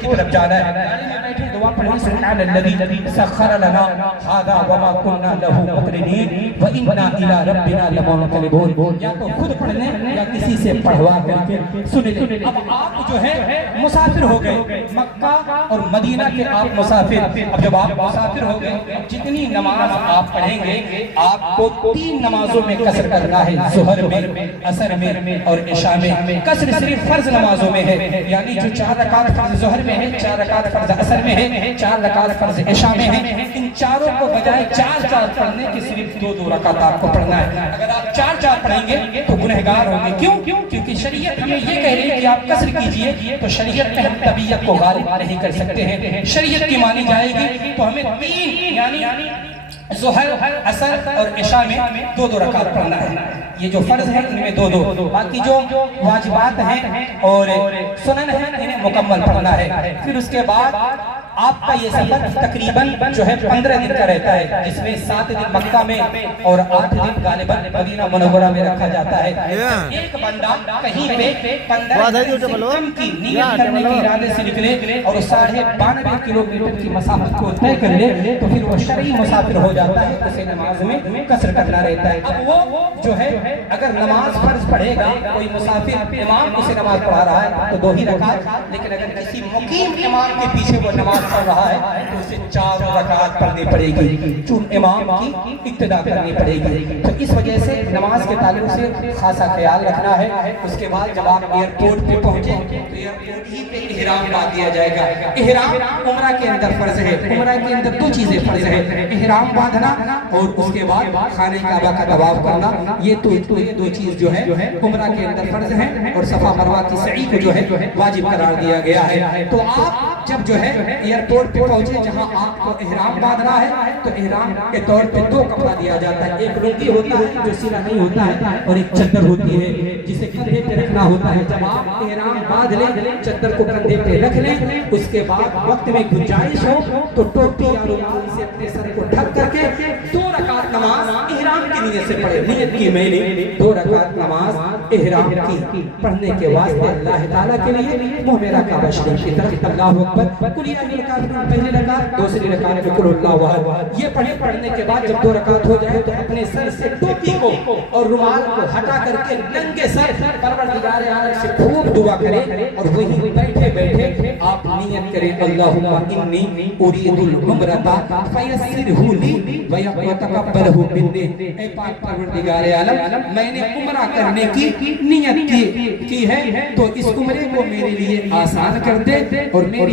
کی طرف جانا ہے. گاڑی میں بیٹھے دعا پڑھی سبحان الذی سخر لنا ھذا وما كنا له مقرنین وانا الى ربنا لمنقلبون. یا تو خود پڑھنے یا کسی سے پڑھوا کر کے سن لیں. اب آپ جو ہے مسافر ہو گئے, مکہ اور مدینہ کے آپ مسافر. اب جب آپ مسافر ہو گئے, جتنی نماز آپ پڑھیں گے آپ کو 3 نمازوں میں قصر کرنا ہے, ظہر میں, عصر میں اور عشاء میں. قصر صرف فرض نمازوں میں ہے, یعنی جو 4 رکعت فرض ظہر میں ہے, 4 رکعت فرض عصر میں ہے, 4 رکعت فرض عشاء میں ہے. ان چاروں کو بجائے 4 پڑھنے کی صرف 2 رکعت آپ کو پڑھنا ہے. اگر آپ 4 پڑھیں گے تو گنہگار ہوں گے. کیوں؟ کیونکہ شریعت ہمیں یہ کہہ رہی ہے کہ آپ قصر کیجئے, تو شریعت میں ہم طبیعت کو غالب نہیں کر سکتے ہیں. شریعت کی مانی جائے گی تو ہمیں 3 یعنی ظہر, عصر اور عشاء میں 2 رکعت پڑھنا ہے. یہ جو فرض ہیں ان میں 2. باقی جو واجبات ہیں اور سنن ہیں انہیں مکمل پڑھنا ہے. پھر اس کے بعد آپ کا یہ سفر تقریباً جو ہے 15 دن کا رہتا ہے, جس میں 7 دن مکہ میں اور 8 دن غالباً مدینہ منورہ میں رکھا جاتا ہے. ایک بندہ کہیں پہ 15 دن کی نیت کرنے کے ارادے سے نکلے اور 92.5 کلومیٹر کی مسافت کو طے کر لے تو پھر وہ شرعی مسافر ہو جاتا ہے. اسے نماز میں قصر کرنا رہتا ہے. اب وہ جو ہے اگر نماز فرض پڑھے گا, کوئی مسافر امام اسے نماز پڑھا رہا ہے تو 2 ہی رکعت, لیکن اگر کسی مقیم امام کے پیچھے وہ نماز پڑھ رہا ہے تو اسے 4 رکعت پڑھنی پڑے گی, چون امام کی اقتدا کرنی پڑے گی. تو اس وجہ سے نماز کے تعلق سے خاصا خیال رکھنا ہے. اس کے بعد جب آپ ایئرپورٹ پہ پہنچے تو ایئرپورٹ ہی پہ احرام باندھ دیا جائے گا. احرام عمرہ کے اندر فرض ہے. عمرہ کے اندر 2 چیزیں فرض ہے, احرام باندھنا اور اس کے بعد خانہ کعبہ کا طواف کرنا. یہ 2 چیز جو ہے عمرہ کے اندر فرض ہے اور صفا مروہ کی سعی کو جو ہے واجب قرار دیا گیا ہے. تو آپ جب جو ہے ایئرپورٹ پہ پہنچے جہاں آپ کو احرام باندھنا ہے تو احرام کے طور پہ 2 کپڑا دیا جاتا ہے. ایک لنگی ہوتا ہے جو سیدھا نہیں ہوتا ہے اور ایک چادر ہوتی ہے جسے کندھے پہ رکھنا ہوتا ہے. جب آپ احرام باندھ لیں, چادر کو کندھے پہ رکھ لیں, اس کے بعد وقت میں گنجائش ہو تو ٹوپی یا رومال سے اپنے سر کو ڈھک کر کے 2 رکعت نماز احرام کی نیت سے پڑھے. نیت کی میں نے 2 رکعت نماز احرام کی پڑھنے کے واسطے اللہ تعالیٰ کے لیے منہ میرا کعبہ شریف کی طرف اللہ اکبر قل یا ایھا الکافرون پہلی رکعت, دوسری رکعت میں قل اللہ احد. یہ پڑھنے کے بعد جب 2 رکعت ہو جائے تو اپنے سر سے ٹوپی کو اور رومال کو ہٹا کر کے ننگے سر پروردگار عالم سے خوب دعا کریں اور وہیں بیٹھے بیٹھے آپ نیت کریں اللہم انی ارید العمرۃ فیسرہ لی وتقبلہ منی. اے پاک پروردگار عالم, میں نے عمرہ کرنے کی نیت کی ہے تو اس عمرے کو میرے لیے آسان کر دے اور میری